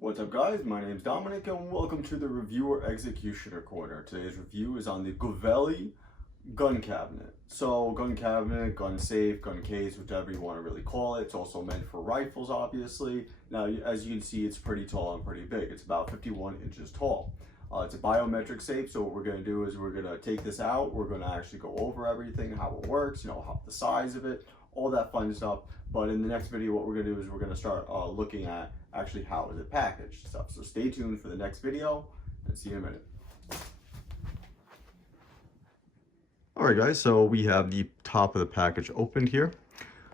What's up guys, my name is Dominic and welcome to the Reviewer Executioner Corner. Today's review is on the Guveli gun cabinet. So gun cabinet, gun safe, gun case, whichever you want to really call it. It's also meant for rifles obviously. Now as you can see, it's pretty tall and pretty big. It's about 51 inches tall. It's a biometric safe, so what we're going to do is we're going to take this out. We're going to actually go over everything, how it works, how the size of it, all that fun stuff. But in the next video, what we're going to do is we're going to start looking at actually how is it packaged stuff. So stay tuned for the next video and see you in a minute. All right guys, so we have the top of the package opened here.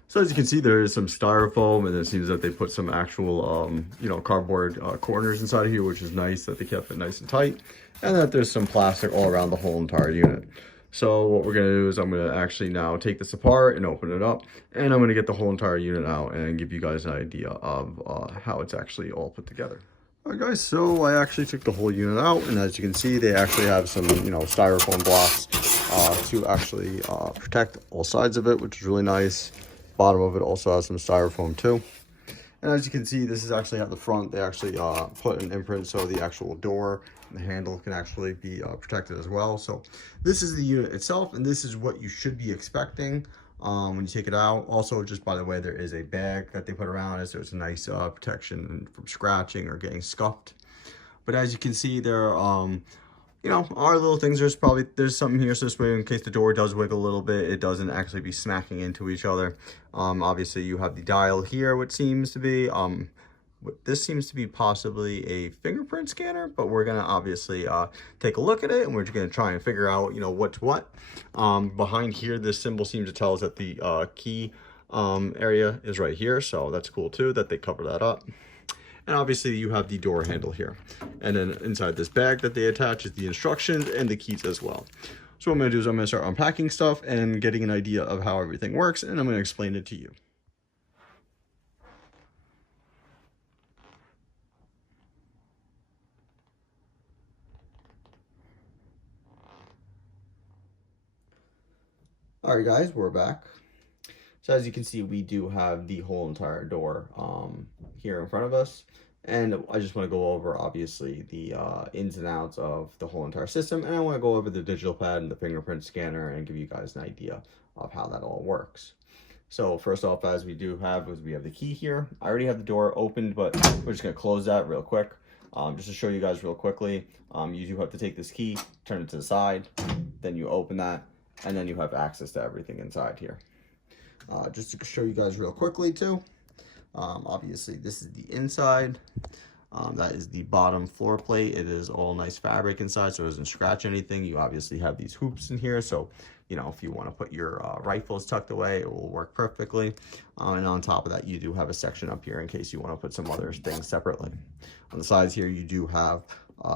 So as you can see, there is some styrofoam, and it seems that they put some actual, cardboard corners inside of here, which is nice that they kept it nice and tight, and that there's some plastic all around the whole entire unit. So what we're going to do is I'm going to actually now take this apart and open it up, and I'm going to get the whole entire unit out and give you guys an idea of how it's actually all put together. All right guys, so I actually took the whole unit out, and as you can see, they actually have some, styrofoam blocks to actually protect all sides of it, which is really nice. Bottom of it also has some styrofoam too. And as you can see, this is actually at the front. They actually put an imprint so the actual door and the handle can actually be protected as well. So this is the unit itself, and this is what you should be expecting when you take it out. Also, just by the way, there is a bag that they put around it, so it's a nice protection from scratching or getting scuffed. But as you can see, there our little things, there's something here so this way in case the door does wiggle a little bit, it doesn't actually be smacking into each other. Obviously you have the dial here, which seems to be this seems to be possibly a fingerprint scanner, but we're gonna obviously take a look at it, and we're just gonna try and figure out what's what. Behind here, this symbol seems to tell us that the key area is right here, so that's cool too that they cover that up. And obviously you have the door handle here. And then inside this bag that they attach is the instructions and the keys as well. So what I'm gonna do is I'm gonna start unpacking stuff and getting an idea of how everything works, and I'm gonna explain it to you. All right guys, we're back. So as you can see, we do have the whole entire door here in front of us. And I just want to go over, obviously, the ins and outs of the whole entire system. And I want to go over the digital pad and the fingerprint scanner and give you guys an idea of how that all works. So first off, as we have the key here. I already have the door opened, but we're just going to close that real quick. Just to show you guys real quickly, you do have to take this key, turn it to the side, then you open that, and then you have access to everything inside here. Just to show you guys real quickly too, obviously this is the inside. That is the bottom floor plate. It is all nice fabric inside, so it doesn't scratch anything. You obviously have these hoops in here, so if you want to put your rifles tucked away, it will work perfectly. And on top of that, you do have a section up here in case you want to put some other things separately. On the sides here, you do have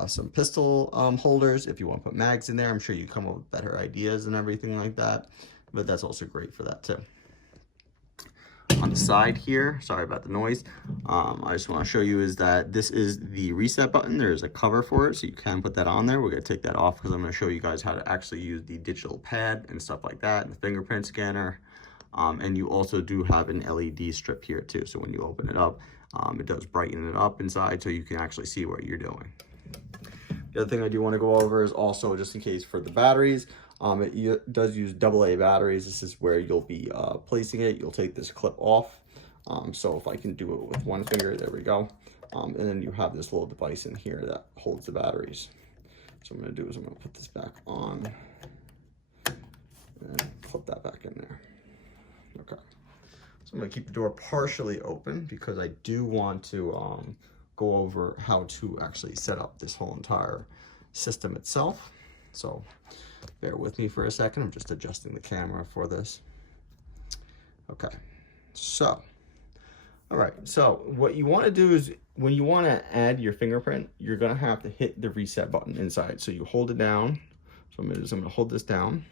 some pistol holders if you want to put mags in there. I'm sure you come up with better ideas and everything like that, but that's also great for that too. On the side here, sorry about the noise, I just want to show you is that this is the reset button. There's a cover for it, so you can put that on there. We're going to take that off because I'm going to show you guys how to actually use the digital pad and stuff like that, and the fingerprint scanner. And you also do have an LED strip here too, so when you open it up, it does brighten it up inside so you can actually see what you're doing. The other thing I do want to go over is also, just in case, for the batteries, it does use AA batteries. This is where you'll be placing it. You'll take this clip off. So if I can do it with one finger, there we go. And then you have this little device in here that holds the batteries. So what I'm going to do is I'm going to put this back on and put that back in there. Okay. So I'm going to keep the door partially open because I do want to go over how to actually set up this whole entire system itself. So bear with me for a second. I'm just adjusting the camera for this. Okay, so, all right. So what you want to do is when you want to add your fingerprint, you're going to have to hit the reset button inside. So you hold it down. So I'm going to hold this down.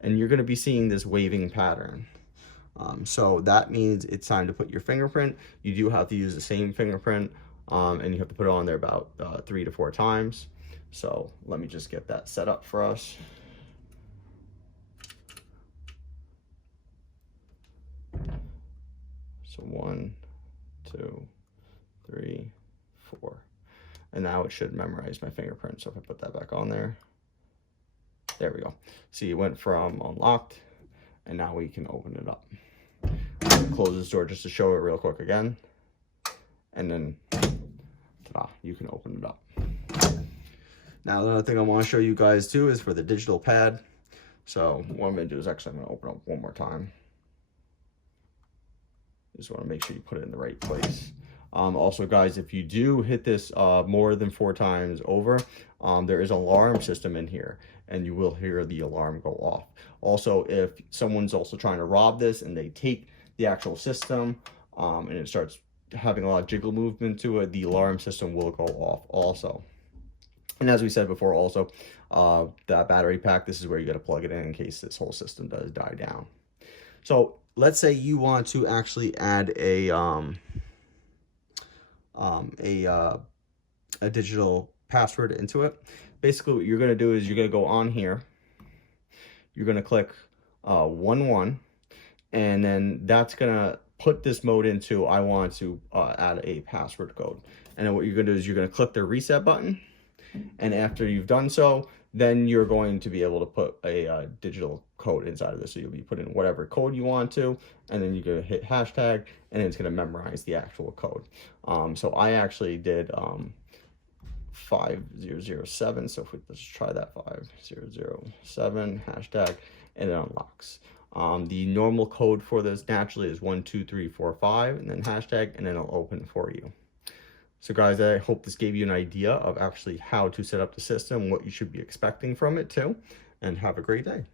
And you're going to be seeing this waving pattern. So that means it's time to put your fingerprint. You do have to use the same fingerprint, and you have to put it on there about 3 to 4 times. So let me just get that set up for us. So 1, 2, 3, 4. And now it should memorize my fingerprint. So if I put that back on there, there we go. See, it went from unlocked, and now we can open it up. Close this door just to show it real quick again. And then, ta-da, you can open it up. Now, the other thing I want to show you guys too is for the digital pad. So what I'm going to do is actually I'm going to open up one more time. Just want to make sure you put it in the right place. Also, guys, if you do hit this more than 4 times over, there is an alarm system in here, and you will hear the alarm go off. Also, if someone's also trying to rob this and they take the actual system and it starts having a lot of jiggle movement to it, the alarm system will go off also. And as we said before, also, that battery pack, this is where you got to plug it in case this whole system does die down. So let's say you want to actually add a digital password into it. Basically, what you're going to do is you're going to go on here. You're going to click 1, and then that's going to put this mode into I want to add a password code. And then what you're going to do is you're going to click the reset button. And after you've done so, then you're going to be able to put a digital code inside of this. So you'll be putting whatever code you want to, and then you're going to hit hashtag, and it's going to memorize the actual code. So I actually did 5007. So if we let's try that 5007 hashtag, and it unlocks. The normal code for this naturally is 12345, and then hashtag, and then it'll open for you. So guys, I hope this gave you an idea of actually how to set up the system, what you should be expecting from it too, and have a great day.